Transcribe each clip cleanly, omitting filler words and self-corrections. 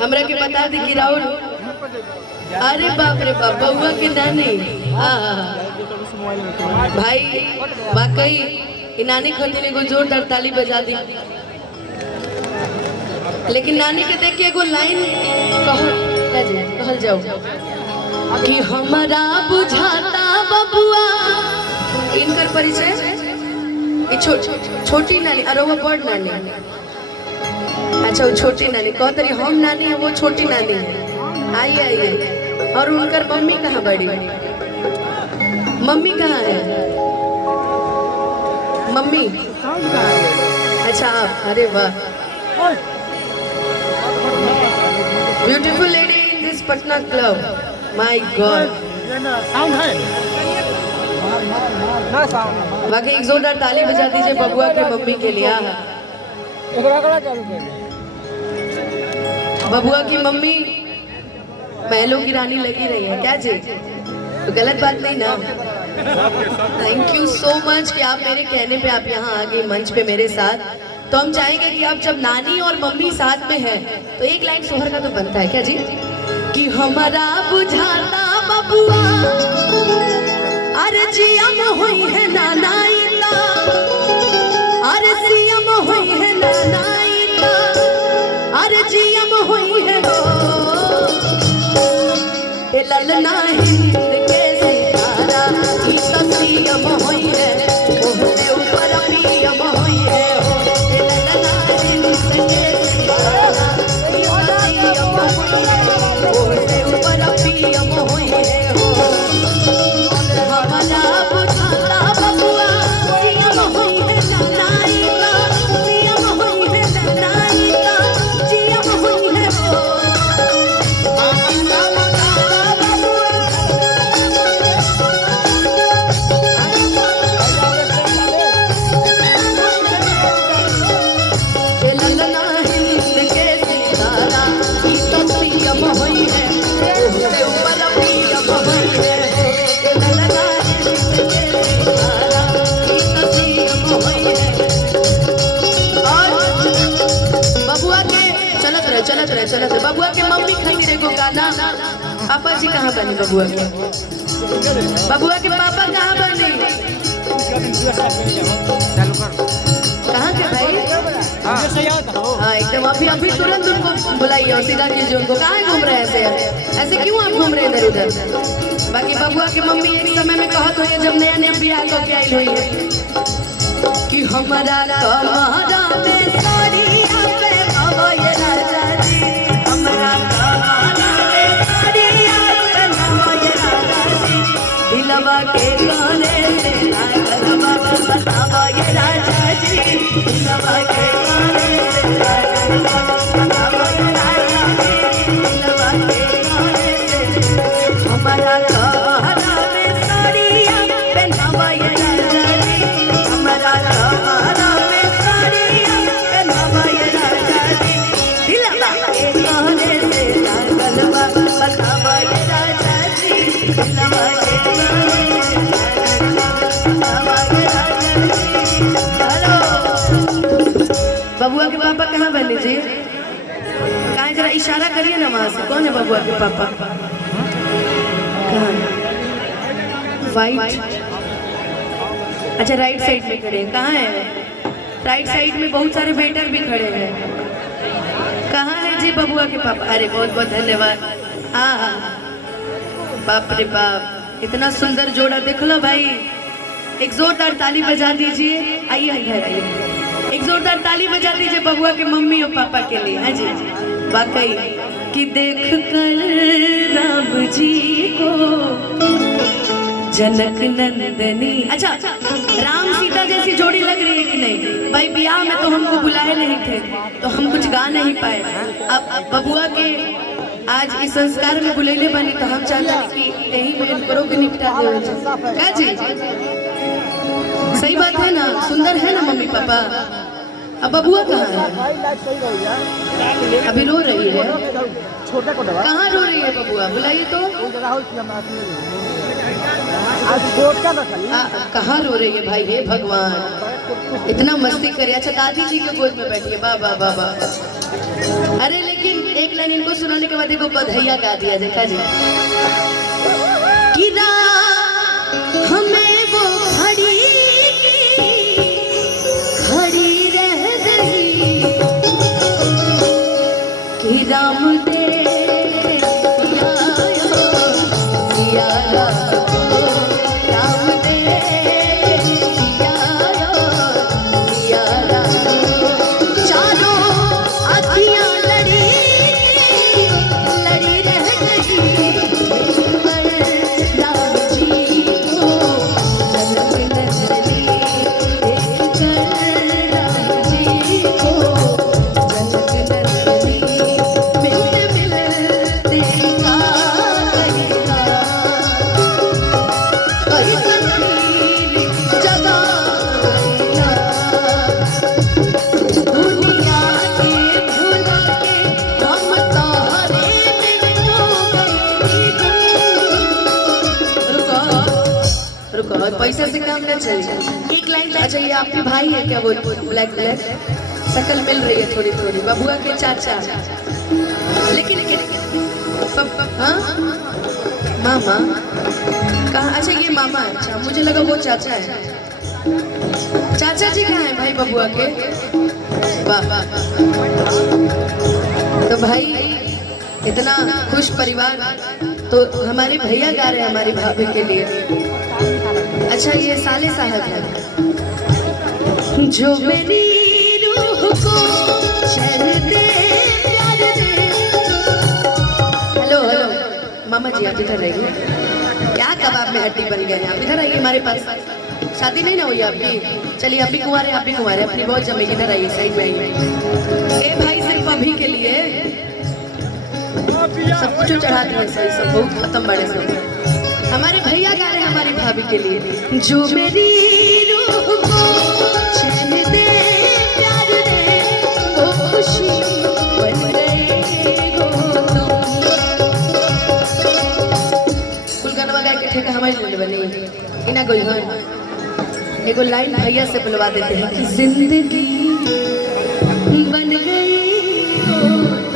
हमरा के बता दी कि राहुल, अरे बाप रे बाप, बउआ के नानी भाई वाकई नानी खातिर एगो जोरदार ताली बजा दी। लेकिन नानी के देख के एगो लाइन कहल जाओ कि हमारा बुझाता बबुआ। इनकर परिचय छोटी नानी और वो बड़ नानी। अच्छा वो छोटी नानी कह तरी हम नानी है, वो छोटी नानी है। आइए आइए। और उनकर मम्मी कहाँ बड़ी, मम्मी कहाँ है? मम्मी अच्छा आप, अरे वाह, beautiful lady in this Patna club, my God. बाकी एक जोरदार ताली बजा दीजिए बबुआ के मम्मी के लिए। बबुआ की मम्मी महलों की रानी लगी रही है क्या जी? तो गलत बात नहीं ना? थैंक यू सो मच कि आप मेरे कहने पे आप यहाँ आ गए मंच पे मेरे साथ। तो हम चाहेंगे कि अब जब नानी और मम्मी साथ में है तो एक लाइन सोहर का तो बनता है क्या जी? कि हमारा बुझाता बबुआ अरे जियम हुई है नानाइला, अरे जियम हुई है नानाइला, अरे जियम हुई है हो ए ललना हिंद के सितारा की तसीयम हुई है, ओहरे ऊपर पियम हुई है हो ए ललना हिंद के सितारा की तसीयम हुई है, ओहरे ऊपर पियम हुई है हो। हमारा बुझाता बबुआ जियम हुई है नानाइला, जियम हुई है नानाइला, जियम हुई है हो। चलत रहे बबुआ के मम्मी खातिर एगो गाना। पापा जी कहाँ बने बबुआ के? बबुआ के पापा कहाँ बने? कहाँ के भाई? हाँ एकदम अभी अभी तुरंत उनको बुलाइए और सीधा कीजिए उनको। कहाँ घूम रहे हैं ऐसे क्यों आप घूम रहे हैं इधर उधर? बाकी बबुआ की मम्मी एक समय में कहत हुई है जब नया नया बियाह करके आई हुई है कि हमारा कमारा में साड़ियाँ पे नवाए राजा जी, हमारा कमारा में साड़ियाँ पे नवाए राजा जी, दिलवा के गाने से गलवा बतावाए राजा जी, दिलवा के गाने से गलवा बतावाए राजा जी, दिलवा के गाने से हमारा कमारा में साड़ियाँ पे नवाए राजा जी, हमारा कमारा में साड़ियाँ पे नवाए राजा जी, दिलवा के गाने से गलवा बतावाए राजा जी, दिलवा के गाने से बतावाए राजा जी। हेलो बबुआ के पापा कहाँ बने जी? कहाँ जरा इशारा करिए ना वहाँ से। कौन है बबुआ के पापा? कहाँ? वाइट, अच्छा राइट साइड में खड़े हैं। कहाँ है? राइट साइड में बहुत सारे वेटर भी खड़े हैं। कहाँ है जी बबुआ के पापा? अरे बहुत बहुत धन्यवाद। हाँ हाँ बाप रे बाप, इतना सुंदर जोड़ा देख लो भाई। एक जोरदार ताली बजा दीजिए। आइए आइए आइए, एक जोरदार ताली बजा दीजिए बबुआ के मम्मी और पापा के लिए। हाँ जी वाकई कि देख कर राम जी को जनक नंदनी। अच्छा राम सीता जैसी जोड़ी लग रही है कि नहीं भाई? ब्याह में तो हमको बुलाए नहीं थे तो हम कुछ गा नहीं पाए। अब बबुआ के आज इस संस्कार में बुलेले बनी तो हम चाहते हैं कि कहीं में करो के निपटा दे। क्या जी सही बात है ना? सुंदर है ना मम्मी पापा? अब बबुआ कहाँ है? अभी रो रही है। कहाँ रो रही है बबुआ? बुलाइए तो। कहाँ रो रही है भाई? हे भगवान, इतना मस्ती करे। अच्छा दादी जी के गोद में बैठी है, वाह वाह वाह वाह। अरे लेकिन एक लाइन इनको सुनाने के बाद इनको बधाइया गा दिया, देखा जी। कि हमें वो खड़ी रह गई कि राम दे पैसे से काम न चले। एक लाइन। अच्छा ये आपके भाई है क्या? वो ब्लैक ब्लैक शक्ल मिल रही है थोड़ी थोड़ी, बबुआ के चाचा। लेकिन हाँ मामा कहाँ? अच्छा ये मामा है। अच्छा मुझे लगा वो चाचा है। चाचा जी कहाँ है भाई बबुआ के? वाह। तो भाई इतना खुश परिवार। तो हमारे भैया गा रहे हैं हमारी भाभी के लिए। अच्छा ये साले साहब है। जो मेरी रूह को चैन दे प्यार दे। हेलो हेलो मामा जी, आप इधर रहिए। क्या कबाब में हड्डी बन गए हैं? आप इधर आइए हमारे पास। शादी नहीं ना हुई आपकी? चलिए आप भी कुंवारे, आप भी कुंवारे, अपनी बहुत जमेगी। इधर आइए, साइड में आइए। ए भाई सिर्फ अभी के लिए सब कुछ चढ़ा दिए, सही सब बहुत खत्म बड़े सब। हमारे भैया गा रहे हैं हमारी भाभी के लिए। जो मेरी रूह को चैन दे प्यार दे, वो खुशी बन गए हो तुम। कुल गाना गा के ठेका हमारी ले बनी इना कोई हो। एगो लाइन भैया से बुलवा देते हैं कि जिंदगी बन गई हो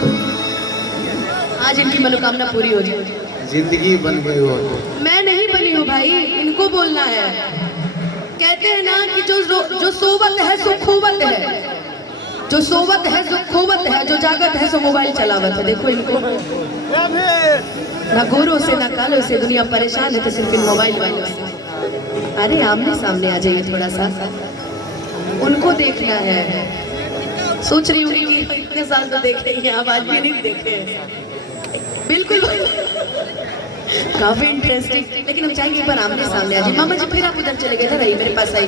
तुम। आज इनकी मनोकामना पूरी हो जाए। जिंदगी बन गई हो। मैं नहीं बनी हूँ भाई, इनको बोलना है। कहते हैं ना कि जो सोवत है सो खोवत है, जो सोवत है सो खोवत है, जो जागत है सो मोबाइल चलावत है। देखो इनको ना गोरों से ना कालों से दुनिया परेशान है, तो सिर्फ इन मोबाइल वालों से। अरे आमने सामने आ जाइए थोड़ा सा, उनको देखना है। सोच रही हूँ कि इतने साल तो देखे ही हैं, आज भी नहीं देखे। बिल्कुल काफी इंटरेस्टिंग। लेकिन हम चाहेंगे एक बार आमने सामने आ जाए। मामा जी फिर आप उधर चले गए, इधर आइए मेरे पास आई।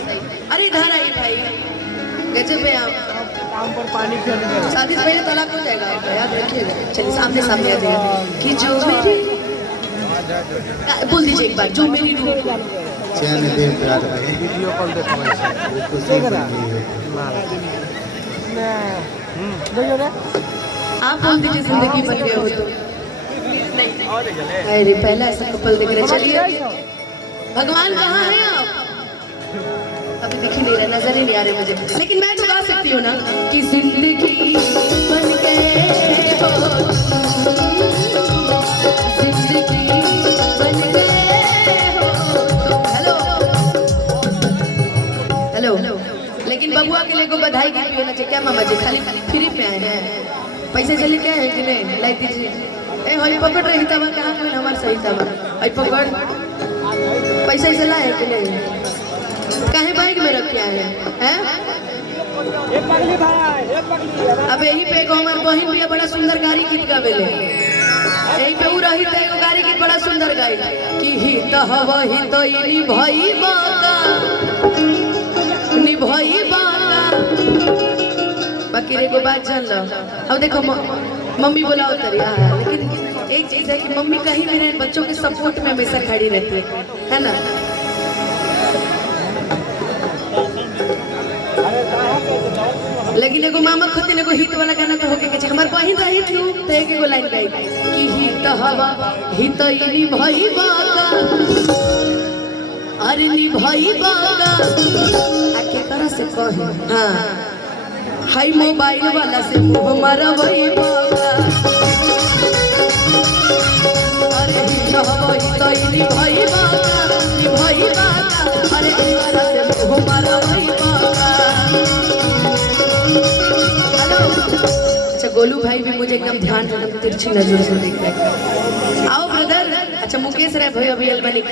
अरे इधर आइए भाई, गजब है आप। पानी शादी से पहले तलाक हो जाएगा आपका, याद रखिएगा। चलिए सामने सामने आ जाइए। कि जो मेरी बोल दीजिए एक बार, जो मेरी चैन दे प्यार दे। वीडियो कॉल देखो आप बोल दीजिए जिंदगी बन गए हो तो। अरे पहला ऐसा कपल दिख रहे। चलिए भगवान कहाँ हैं आप? अभी दिख ही नहीं रहा, नजर ही नहीं आ रहे मुझे। लेकिन मैं तो गा सकती हूँ ना कि जिंदगी बन गए हो, जिंदगी बन गए हो तुम। Hello hello. लेकिन बबुआ के लिए को बधाई की होना चाहिए क्या मामा जी? खाली फ्री पे आए हैं, पैसे चले क्या है कि नहीं? लाई दीजिए। ए होली पकड़ रही तब कहाँ कोई हमारे सही तब आई पकड़ पैसा चला है कि नहीं? काहे बाइक में रख के आए हैं? अब यही पे एगो हमार बहन भी बड़ा सुंदर गाड़ी गीत गावेले। यही पे उ रही तो एगो गाड़ी गीत बड़ा सुंदर गाई कि हित हवा हित इनी भई बाका निभई बाका। बाकी रे को बात जान लो। अब देखो मम्मी बोला उतरिया है, लेकिन एक चीज है कि मम्मी कहीं मेरे बच्चों के सपोर्ट में हमेशा खड़ी रहती है ना। लेकिन एगो मामा खुद एगो हित वाला गाना तो होके के हमार बहिन रही थी तो एगो लाइन गाई कि हित हवा हित इनी भई बाका अरे निभाई बागा आके करा से कहे हाँ हाई मोबाइल वाला से मुंह मारा वही बागा अरे निभाई तो निभाई बागा अरे करा से मुंह मारा वही बागा। हेलो अच्छा गोलू भाई भी मुझे एकदम ध्यान रखना तिरछी नजर से देख रहे हैं। आओ ब्रदर अच्छा मुकेश राय भाई अभी अलबनी